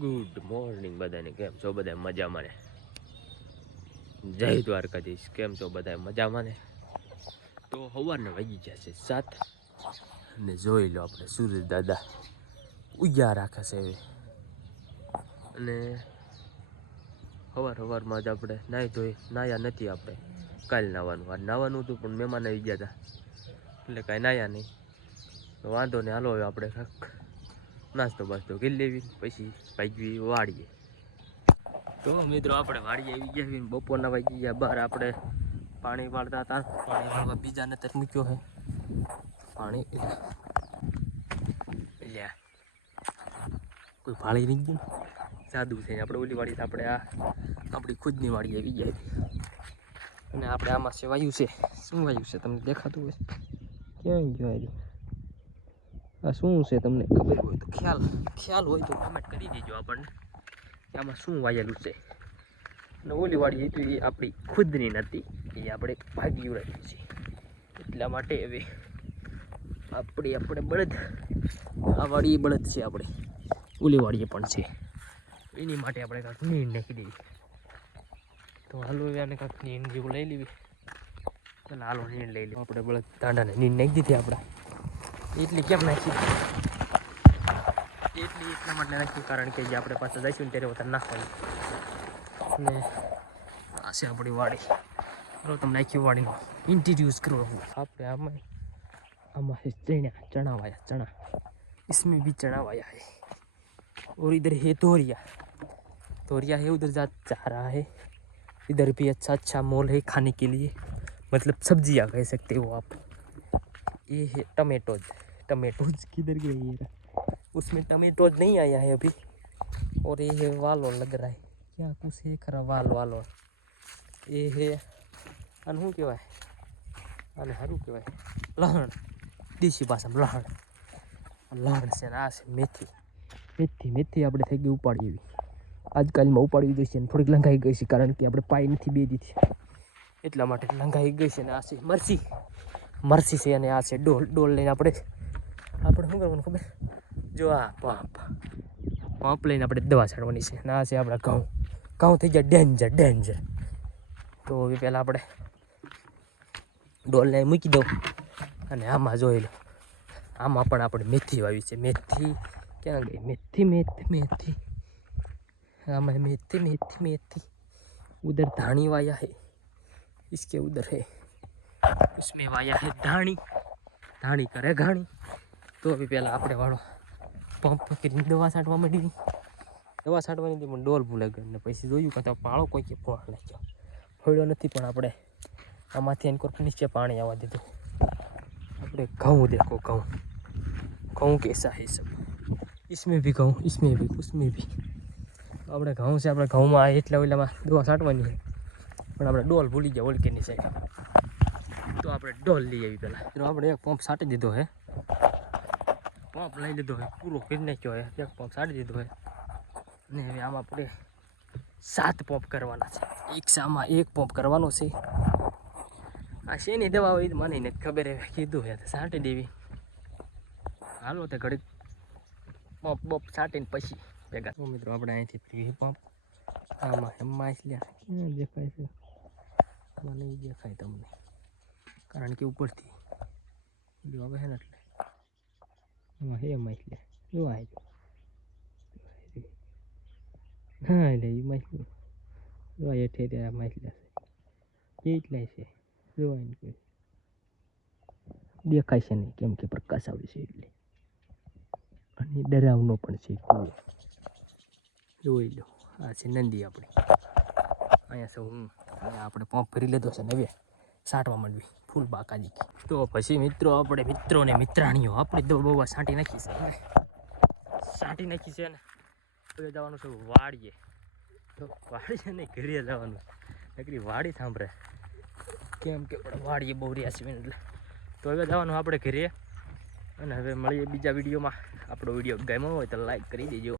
Good morning બધાને. કેમ છો બધા? મજામાં ને? જય દ્વારકાધીશ. કેમ છો બધા? મજામાં ને? તો સવારના વાગી ગયા છે 7 અને જોઈ લો આપણે સૂરજ દાદા ઉગ્યા રાખે છે હવે. અને સવારમાં જ આપણે નાહ્યા નથી. આપણે કાલે નાહવાનું હતું પણ મહેમાન આવી ગયા હતા એટલે કાંઈ નાહ્યા નહીં. તો વાંધો નહીં, હાલો હવે આપણે નાસ્તો બાસ્તો કરી લેવી, પછી ભાગવી વાળીએ. તો મિત્રો આપણે વાળીએ આવી ગયા. બપોરના વાગી ગયા બહાર. આપણે પાણી વાળતા હતા. પાણી વાળવા બીજાને તક મૂક્યો છે પાણી. એટલે કોઈ ભાળી નહીં ગયું, સાદું છે. આપણે ઓલી વાળી આપણે આપણી ખુદની વાળી આવી ગયા. અને આપણે આમાં છે વાયુ છે. શું વાયુ છે તમને દેખાતું હોય? ક્યાં ગયો? આ શું છે તમને ખબર હોય તો ખ્યાલ હોય તો કમેન્ટ કરી દેજો આપણને કે આમાં શું વાયેલું છે. અને ઓલી વાળી હતી એ આપણી ખુદની નથી, એ આપણે ભાગી ઉડાવી છે. એટલા માટે હવે આપણે બળદ, આ વાળી બળદ છે આપણે, ઓલી વાળી પણ છે. એની માટે આપણે કાંઈક નીંદ નાખી દેવી. તો હાલો હવે આને કાંઈક નીંદ જેવું લઈ લેવી. ચાલો હાલો નીંદ લઈ લેવી. આપણે બળદ દાંડાને નીંદ નાખી દીધી. આપણે એટલી કેમ નાખી? એટલા માટે નાખ્યું કારણ કે જે આપણે પાછા જઈશું ને ત્યારે વધારે નાખવાનું. અને આ છે આપણી વાડી. ચાલો તમે નાખ્યું વાડીનો इंट्रोड्यूस करो. આપણે આમાં है चना वाया, चना इसमें भी चना वाया है. और इधर है तोरिया है, उधर जा रहा है. इधर भी अच्छा मोल है खाने के लिए, मतलब सब्जियां कह सकते हो आप. ये है टमेटोज किधर गए ये? उसमें टमेटोज नहीं आया है अभी. और ये है वालोर लग रहा है. क्या कुछ है खरा वालोर. ये है શું કહેવાય આને? સારું કહેવાય લહણ. દેશી ભાષામાં લહણ છે. ને આ છે મેથી આપણે થઈ ગઈ ઉપાડી એવી. આજકાલમાં ઉપાડવી જોઈશે ને થોડીક લંઘાઈ ગઈ છે કારણ કે આપણે પાઈ નથી બે દીધી, એટલા માટે લંઘાઈ ગઈ છે. ને આ છે મરસી છે. અને આ છે ડોલ લઈને આપણે શું કરવાનું ખબર? જો આ પંપ લઈને આપણે દવા છાંટવાની છે. અને આ છે આપણા ઘઉં થઈ જાય ડેન્જર. તો હવે પહેલાં આપણે ડોલને મૂકી દઉં. અને આમાં જોઈ લો, આમાં પણ આપણે મેથી વાવી છે. મેથી ક્યાં ગઈ? મેથી આમાં મેથી. उधर धानी वाया है, इसके उधर है, उसमें वाया है धानी करे घाणी. તો હવે પહેલાં આપણે વાળો પંપ કરીને દવા છાંટવા માંડી. દવા છાંટવાની હતી પણ ડોલ ભૂલે ગઈ. ને પછી જોયું કે પાળો કોઈ કે ફોડ નાખ્યો. ફોડ્યો નથી પણ આપણે આમાંથી એનકોર નીચે પાણી આવવા દીધું. આપણે ઘઉં દેખો, ઘઉં कैसा है सब. इसमें भी घઉં, इसमें भी, उसमें भी. આપણે ઘઉં છે. આપણે ઘઉંમાં એટલા ઓલામાં દવા છાંટવાની છે પણ આપણે ડોલ ભૂલી ગયા ઓળખીની સાઈડ. તો આપણે ડોલ લઈ આવી પહેલાં. તો આપણે એક પંપ છાંટી દીધો છે. પંપ લઈ લીધો હોય, પૂરો કરી નાખ્યો હોય. એક પંપ છાંટી દીધો હોય. અને હવે આમાં આપણે 7 પંપ કરવાના છે. આમાં એક પંપ કરવાનો છે. આ શેની દવા હોય મને નથી ખબર. હવે કીધું છે છાંટી દેવી. હાલો તો ઘડીક પંપ છાંટીને પછી ભેગા. તો મિત્રો આપણે અહીંથી પીવી પંપ. આમાં એમાં ક્યાં દેખાય છે? આમાં નહીં દેખાય તમને કારણ કે ઉપરથી જો આવે છે ને એટલે આમાં હે માછલી જો આવી. હા એટલે એ માછલી જો હેઠે ત્યાં માછલા છે. કેટલાય છે જોવાની કોઈ દેખાય છે નહીં કેમ કે પ્રકાશ આવે છે એટલે. અને ડરાવનો પણ છે. જોઈ લો, આ છે નંદી આપણી. અહીંયા છે હું. આપણે પંપ ભરી લીધો છે ને હવે છાંટવા માંડવી ફૂલ બાકાજી. તો પછી આપણે મિત્રોને મિત્રાણીઓ આપણે દવા છાંટી નાખી છે ને હવે જવાનું છે વાડીએ. તો વાડીએ નહીં, ઘરે જવાનું. નકરી વાડી સાંભળે કેમ કે વાડીએ બહુ રહ્યા છે એટલે. તો હવે જવાનું આપણે ઘરે. અને હવે મળીએ બીજા વિડીયોમાં. આપણો વિડીયો ગમ્યો હોય તો લાઈક કરી દેજો.